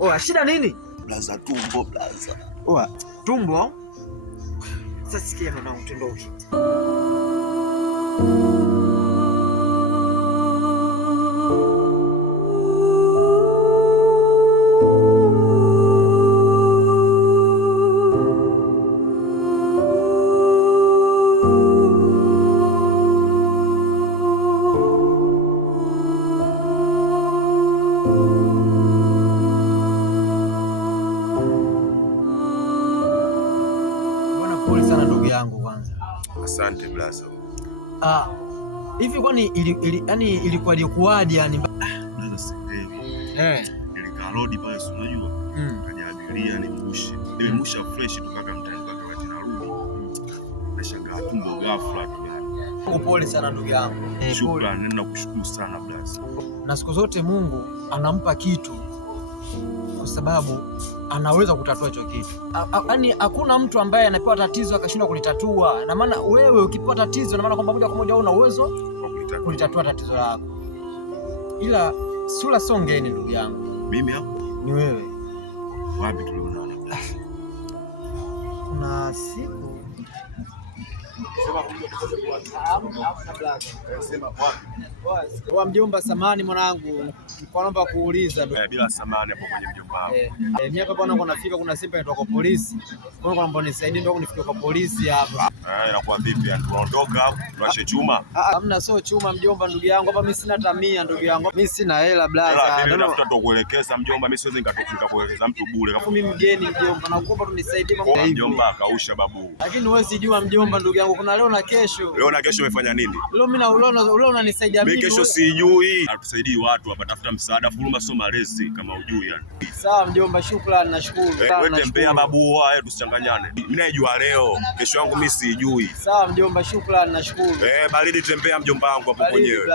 Oa, shida nini? Blaza, tumbo blaza. Oa, tumbo? Sasa sikia mwanangu, tuondoke. Pole sana ndugu yangu kwanza. Asante blaza. Hivi kwani ilikuwa ilikuwaje yani? Blaza sielewi. Nilikaa road pale si unajua? Kaja abiria nilimsha fresh tu mpaka mtaani mpaka wakati narudi. Nashangaa tumbo ghafla tu yani. Pole sana ndugu yangu. Shukrani, nenda kushukuru sana blaza. Na siku zote Mungu anampa kitu kwa sababu anaweza kutatua hicho kitu. Yaani hakuna mtu ambaye anapewa tatizo akashindwa kulitatua. Na maana wewe ukipewa tatizo na maana kwamba moja kwa moja una uwezo kulitatua tatizo lako. Ila sura sio ngeni ndugu yangu. Mimi hapo? Ni wewe. Wapi tulionana? Kuna siku Wa mjomba, samani mwanangu, naomba kuuliza. Bila samani hapo kwenye mjomba. Mimi hapa bwana, nafika kuna sipa inatoka kwa polisi. Kwa hiyo naomba nisaidie ndio nifike kwa polisi hapa. Inakuwa vipi? Tunaondoka hapo, tuache chuma? Hamna, sio chuma mjomba, ndugu yangu. Hapa mimi sina hata 100 ndugu yangu. Mimi sina hela blaza. Ndio nafuta kukuelekeza mjomba, mimi siwezi nikakuelekeza mtu bure. Kama mimi mgeni mjomba, nakuomba tu nisaidie mambo hivi. Mjomba kausha babu. Lakini wewe sijua mjomba, ndugu yangu, kuna leo na kesho. Leo na kesho umefanya nini? Leo mimi na leo unanisaidia mimi. Mimi kesho sijui. Hatusaidii watu hapa, tafuta msaada. Huruma sio malezi kama ujui yani. Sawa mjomba, shukrani, nashukuru. Wewe tembea babu, haya tusichanganyane. Mimi naijua leo, kesho yangu mimi sijui. Sawa mjomba, shukrani, nashukuru. Baridi tembea mjomba wangu hapo mwenyewe.